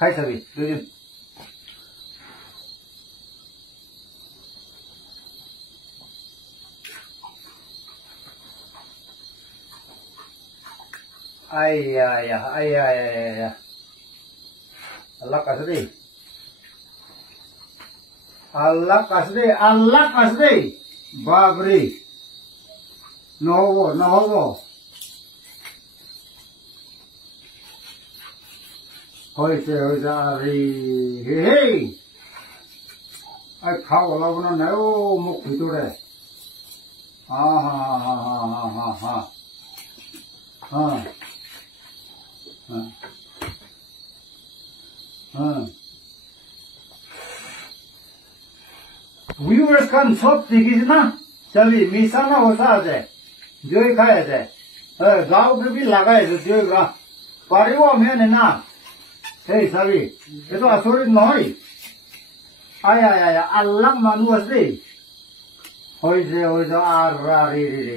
খাই চাবি দুদিন আয়া আল্লাহ কাছে দেই আল্লাহ কাছে দেই বাবরে নহব হয়েছে আরে হে খাও ওলাব না নাই ও মুখ ভিতরে ভিউয়ার্স খান সব দেখিস না চলি মিশানা হোসা আছে জয় খায় আছে গাঁও भी লাগাই জয় গা পারিব মেনে না এই চাবি এইটো আচৰিত নহয় আয়া আল্লাহ মানুহ আছে হয়েছে আৰে ৰে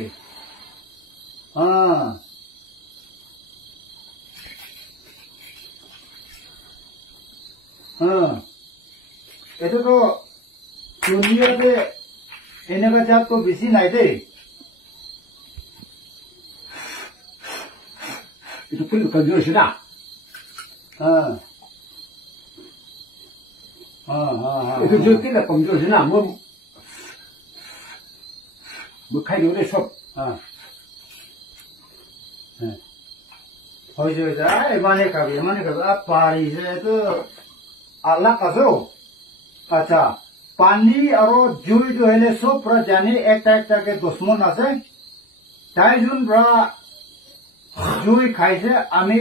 এইটোতো দুনিয়াতে এনেকুৱা জাতটো বেছি নাই দেই itu pun kejauh sudah. Itu juga tidak kejauh sudah. Bukan oleh shop. হয়েছে এমানে খাবি পারি তো আল্লাহ কাছো আচ্ছা পানি আর জুই হলে সব জানি একটা দুশ্মন আছে তাই জুন জুই খাইছে আমি